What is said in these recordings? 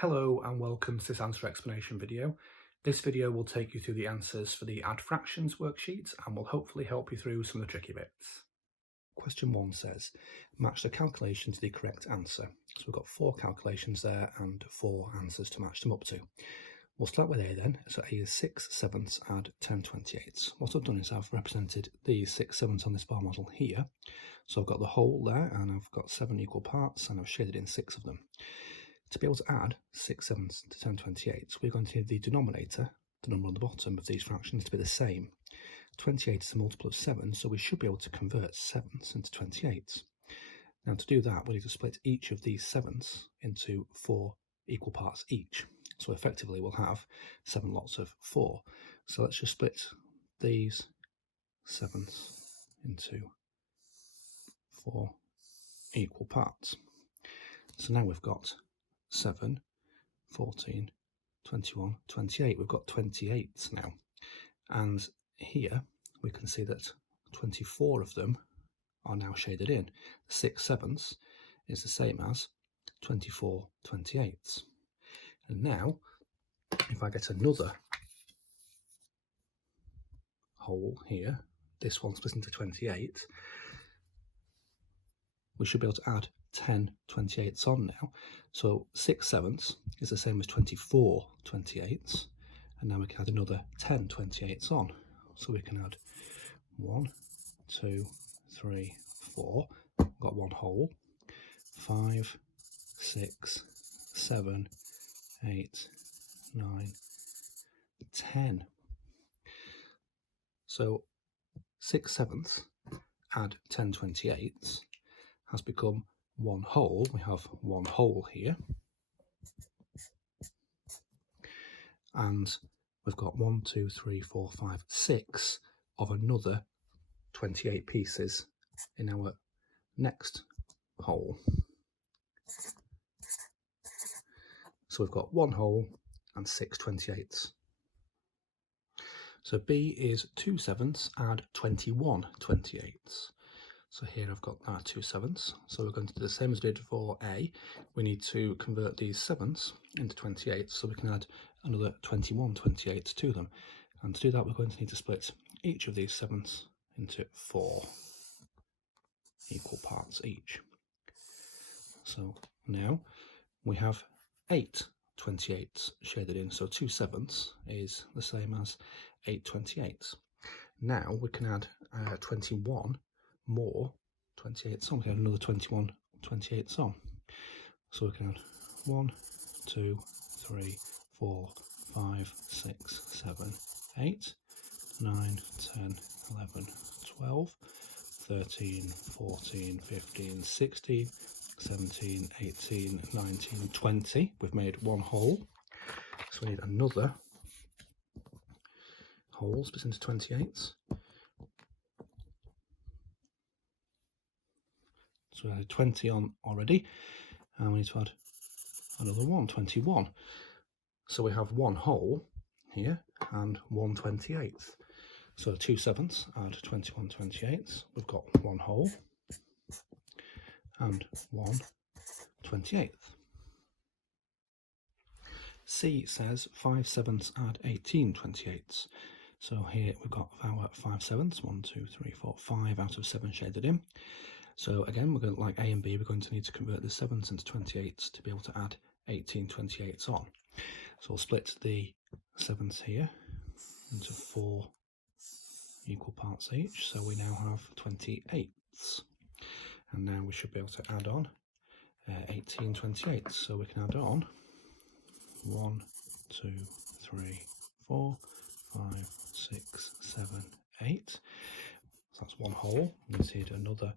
Hello and welcome to this answer explanation video. This video will take you through the answers for the Add Fractions worksheet and will hopefully help you through some of the tricky bits. Question 1 says, match the calculation to the correct answer. So we've got 4 calculations there and 4 answers to match them up to. We'll start with A then. So A is 6/7 add 10/28. What I've done is I've represented the 6/7 on this bar model here. So I've got the whole there and I've got 7 equal parts and I've shaded in 6 of them. To be able to add 6/7 to 10/28, we're going to need the denominator, the number on the bottom of these fractions, to be the same. 28 is a multiple of 7, so we should be able to convert 7s into 28s. Now to do that, we need to split each of these 7s into 4 equal parts each. So effectively we'll have 7 lots of 4. So let's just split these 7s into 4 equal parts. So now we've got 7, 14, 21, 28. We've got 28 now. And here we can see that 24 of them are now shaded in. 6/7 is the same as 24 28s. And now, if I get another whole here, this one split into 28, we should be able to add 10/28s on now. So 6/7 is the same as 24 28s, and now we can add another 10/28s on. So we can add 1, 2, 3, 4. We've got one whole. 5, 6, 7, 8, 9, 10. So 6/7 add 10/28s has become one whole. We have one whole here, and we've got 1, 2, 3, 4, 5, 6 of another 28 pieces in our next whole. So we've got one whole and 6 28s. So B is 2/7 add 21 28s. So here I've got our 2/7. So we're going to do the same as we did for A. We need to convert these 7s into 28s, so we can add another 21 28s to them. And to do that, we're going to need to split each of these 7s into 4 equal parts each. So now we have 8 28s shaded in. So 2/7 is the same as 8 28s. Now we can add 21 more 28s on. We can add another 21 28s on. So we can add 1, 2, 3, 4, 5, 6, 7, 8, 9, 10, 11, 12, 13, 14, 15, 16, 17, 18, 19, 20. We've made one whole. So we need another whole split into 28s. So we had 20 on already, and we need to add another one, 21. So we have one whole here and 1 28th. So 2/7 add 21 28ths. We've got one whole and 1 28th. C says 5/7 add 18 28ths. So here we've got our 5/7, 1, 2, 3, 4, 5 out of 7 shaded in. So again, we're going to, like A and B, we're going to need to convert the 7s into 28s to be able to add 18 28s on. So we'll split the 7s here into 4 equal parts each. So we now have 28s. And now we should be able to add on 18 28s. So we can add on 1, 2, 3, 4, 5, 6, 7, 8. So that's one whole. We need another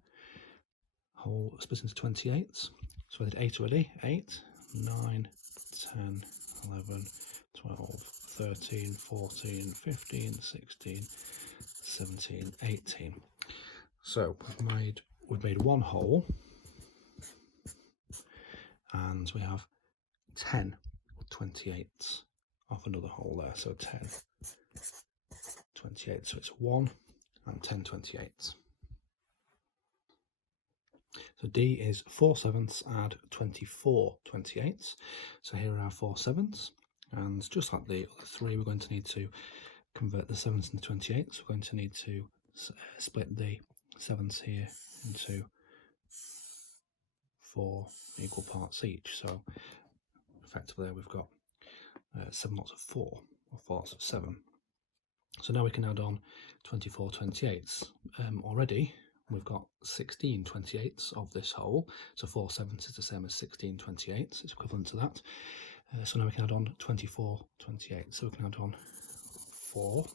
whole split into 28s. So I did 8 already. 8, 9, 10, 11, 12, 13, 14, 15, 16, 17, 18. So we've made one whole, and we have 10 28s of another whole there. So 10 28. So it's 1 and 10 28s. So D is 4/7 add 24/28. So here are our 4/7, and just like the other three, we're going to need to convert the 7s into 28. So we're going to need to split the 7s here into 4 equal parts each. So effectively we've got 7 lots of 4, or 4 lots of 7. So now we can add on 24/28. Already we've got 16/28 of this whole, so 4/7 is the same as 16/28, it's equivalent to that. So now we can add on 24/28. So we can add on 4,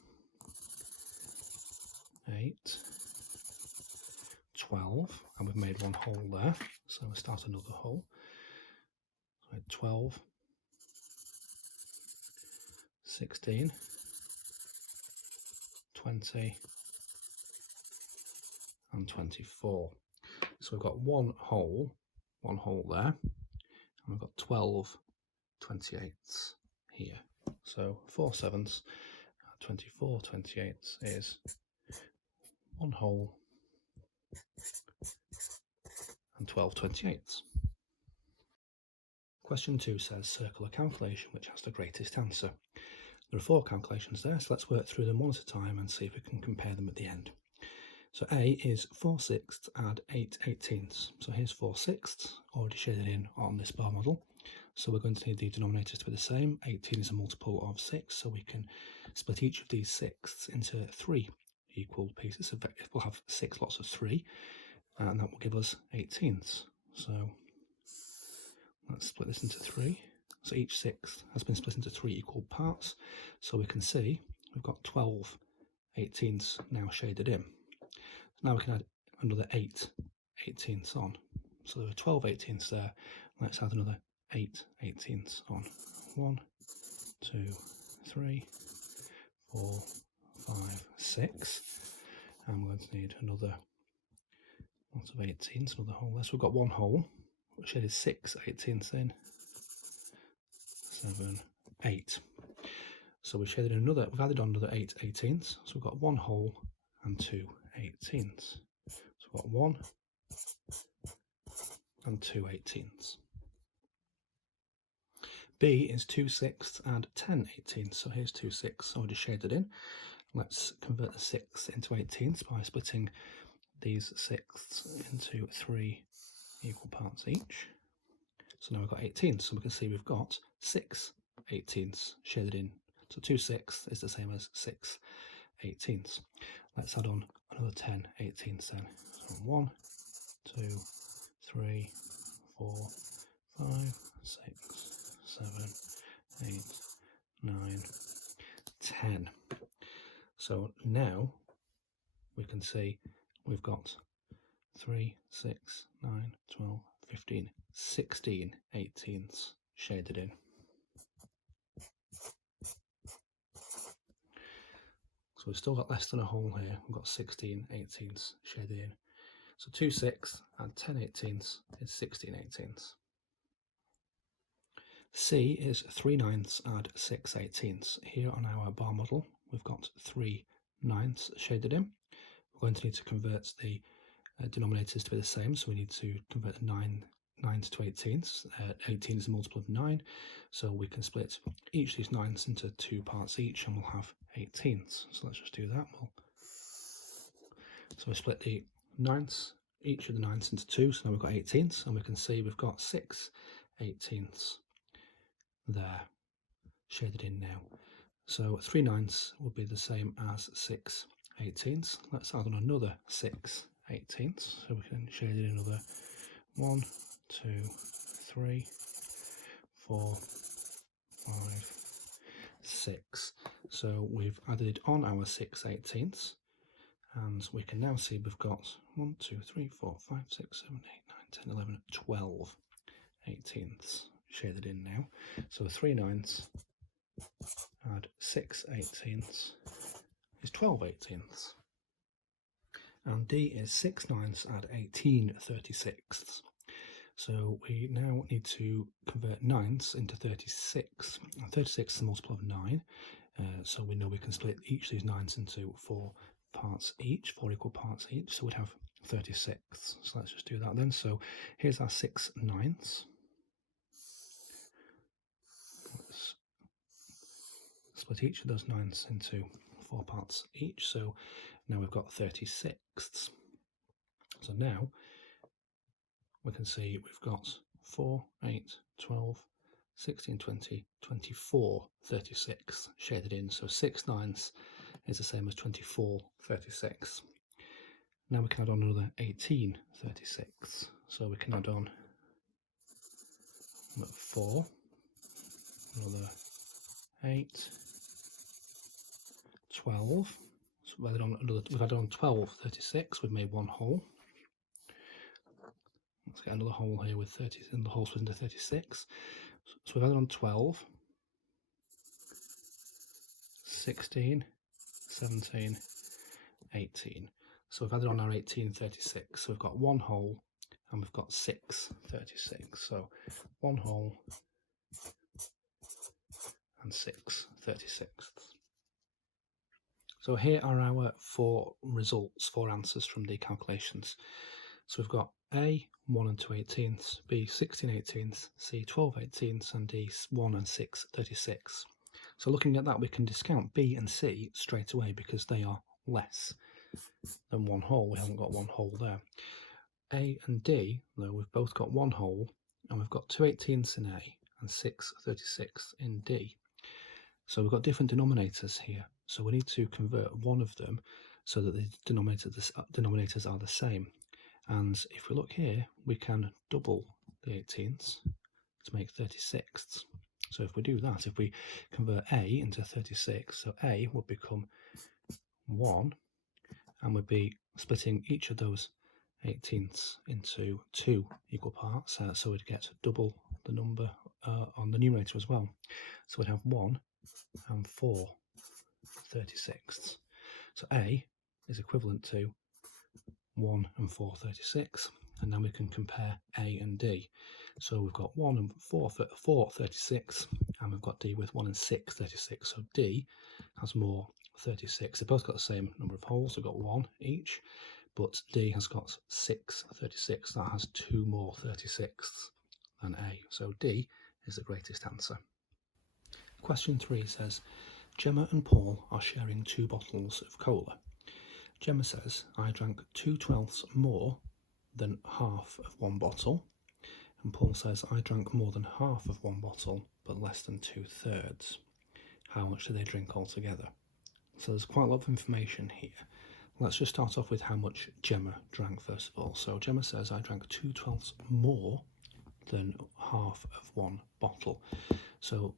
8, 12, and we've made one whole there, so we'll start another whole. So 12, 16, 20, and 24. So we've got one whole there, and we've got 12/28 here. So 4/7, 24/28 is one whole and 12/28. Question 2 says circle a calculation which has the greatest answer. There are 4 calculations there, so let's work through them one at a time and see if we can compare them at the end. So A is 4/6 add 8/18. So here's 4/6 already shaded in on this bar model. So we're going to need the denominators to be the same. 18 is a multiple of 6, so we can split each of these 6s into 3 equal pieces. So we'll have 6 lots of 3, and that will give us 18s. So let's split this into 3. So each 6 has been split into 3 equal parts. So we can see we've got 12/18 now shaded in. Now we can add another 8/18 on. So there are 12/18 there. Let's add another 8/18 on. 1, 2, 3, 4, 5, 6. And we're going to need another lot of 18s, another whole there. So we've got one whole, which shaded 6/18 in. 7, 8. So we've added on another 8/18. So we've got one whole and 2 18s. So we've got 1 and 2 18s. B is 2/6 add 10/18. So here's 2/6 already shaded in. Let's convert the 6 into 18s by splitting these 6 into 3 equal parts each. So now we've got 18s, so we can see we've got 6/18 shaded in. So 2/6 is the same as 6/18. Let's add on another 10/18 then. So 1, 2, 3, 4, 5, 6, 7, 8, 9, 10. So now we can see we've got 3, 6, 9, 12, 15, 16 18s shaded in. So we've still got less than a whole here. We've got 16 18s shaded in. So 2/6 and 10 18s is 16 18s. C is 3/9 add 6 18s. Here on our bar model, we've got 3/9 shaded in. We're going to need to convert the denominators to be the same, so we need to convert the 9s to 18s. 18 is a multiple of 9, so we can split each of these 9s into 2 parts each, and we'll have 18s. So let's just do that. So we split the 9s, each of the 9s into 2, so now we've got 18s, and we can see we've got 6 18s there shaded in now. So 3/9 would be the same as 6 18s. Let's add on another 6 18s, so we can shade in another 1, 2, 3, 4, 5, 6. So we've added on our 6 18s, and we can now see we've got 1, 2, 3, 4, 5, 6, 7, 8, 9, 10, 11, 12 18s shaded in now. So 3/9 add 6 18s is 12 18s. And D is 6/9 add 18 36ths. So we now need to convert 9s into 36. 36 is a multiple of 9, so we know we can split each of these 9s into 4 parts each, 4 equal parts each. So we'd have 36ths. So let's just do that then. So here's our 6/9. Let's split each of those 9ths into 4 parts each. So now we've got 36ths. So now we can see we've got 4, 8, 12, 16, 20, 24 36 shaded in. So 6/9 is the same as 24 36. Now we can add on another 18 36. So we can add on 4, another 8, 12. So we've added on 12 36. We've made one hole. Let's get another hole here with 30, and the hole split into 36. So we've added on 12, 16, 17, 18. So we've added on our 18 36. So we've got one hole and we've got 6 36. So one hole and 6 36ths. So here are our 4 results, 4 answers from the calculations. So we've got A, 1 and 2 18ths, B, 16 18ths, C, 12 18ths, and D, 1 and 6 36. So looking at that, we can discount B and C straight away because they are less than one hole. We haven't got one hole there. A and D, though, we've both got one hole, and we've got 2 18ths in A and 6 36ths in D. So we've got different denominators here. So we need to convert one of them so that the denominators are the same. And if we look here, we can double the 18ths to make 36ths. So if we do that, if we convert A into 36, so A would become 1, and we'd be splitting each of those 18ths into 2 equal parts, so we'd get double the number on the numerator as well. So we'd have 1 and 4 36ths. So A is equivalent to 1 and 4 36, and now we can compare A and D. So we've got 1 and 4 36, and we've got D with 1 and 6 36. So D has more 36. They've both got the same number of holes. We've got 1 each, but D has got 6 36. That has 2 more 36ths than A. So D is the greatest answer. Question 3 says, Gemma and Paul are sharing 2 bottles of cola. Gemma says, I drank 2/12 more than half of one bottle. And Paul says, I drank more than half of one bottle, but less than 2/3. How much do they drink altogether? So there's quite a lot of information here. Let's just start off with how much Gemma drank first of all. So Gemma says, I drank 2/12 more than half of one bottle. So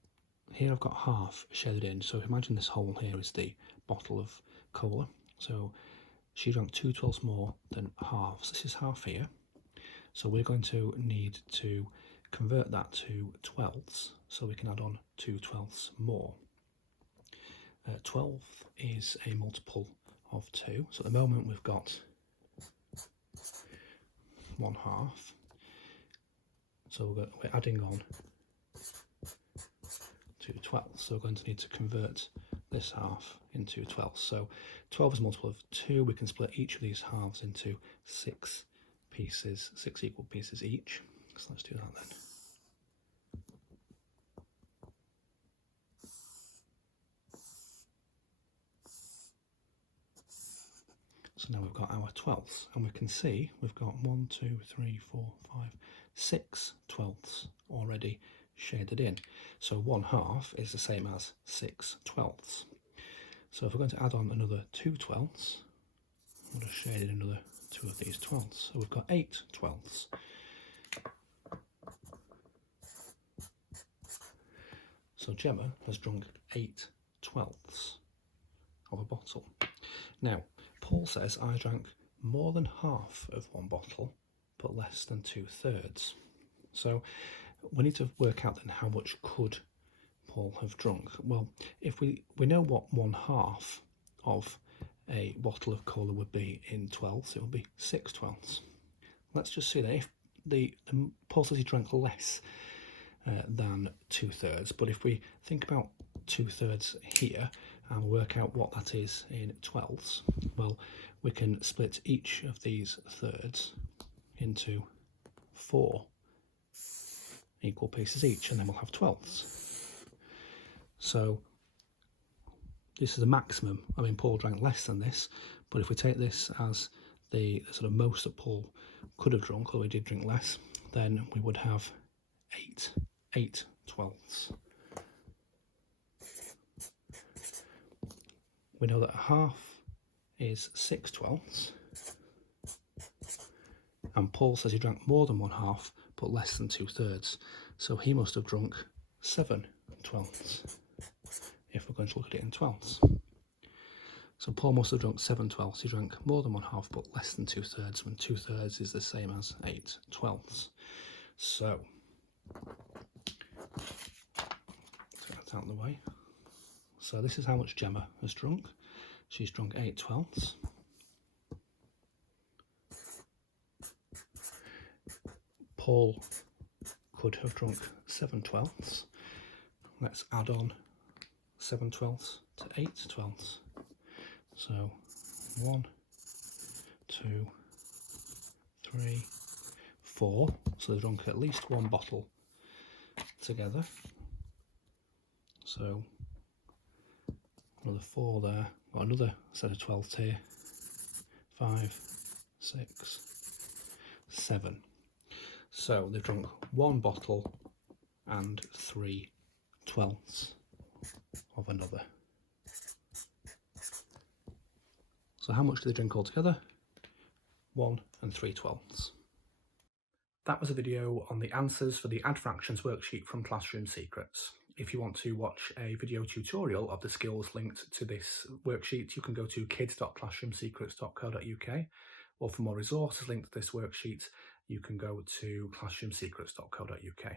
here I've got half shaded in. So imagine this hole here is the bottle of cola. So she drank 2/12 more than half. So this is half here. So we're going to need to convert that to 12ths, so we can add on 2/12 more. 12 is a multiple of 2. So at the moment we've got 1/2. So we're adding on 2/12. So we're going to need to convert this half into 12. So 12 is a multiple of 2. We can split each of these halves into 6 pieces, 6 equal pieces each. So let's do that then. So now we've got our 12ths, and we can see we've got 1, 2, 3, 4, 5, 6 12ths already shaded in. So 1/2 is the same as 6 12ths. So if we're going to add on another 2 12ths, we'll just shade in another 2 of these 12ths. So we've got 8 12ths. So Gemma has drunk 8 12ths of a bottle. Now, Paul says, I drank more than half of one bottle, but less than 2/3. So we need to work out then how much could Paul have drunk. Well, if we know what 1/2 of a bottle of cola would be in 12ths, it would be 6 12ths. Let's just say that if Paul says he drank less than 2/3, but if we think about 2/3 here, and work out what that is in twelfths, well, we can split each of these thirds into 4 equal pieces each, and then we'll have twelfths. So this is a maximum. I mean, Paul drank less than this, but if we take this as the sort of most that Paul could have drunk, although he did drink less, then we would have 8 twelfths. We know that a half is 6 twelfths, and Paul says he drank more than 1/2 but less than 2/3, so he must have drunk 7 twelfths if we're going to look at it in twelfths. So Paul must have drunk 7 twelfths. He drank more than 1/2 but less than 2/3, when 2/3 is the same as 8 twelfths. So take that out of the way. So this is how much Gemma has drunk. She's drunk 8 twelfths. Paul could have drunk 7 twelfths. Let's add on 7 twelfths to 8 twelfths. So 1, 2, 3, 4. So they've drunk at least 1 bottle together. So another 4 there. Got another set of 12ths here. 5, 6, 7. So they've drunk 1 bottle and 3 twelfths of another. So how much do they drink altogether? 1 and 3 twelfths. That was a video on the answers for the Add Fractions worksheet from Classroom Secrets. If you want to watch a video tutorial of the skills linked to this worksheet, you can go to kids.classroomsecrets.co.uk, or for more resources linked to this worksheet, you can go to classroomsecrets.co.uk.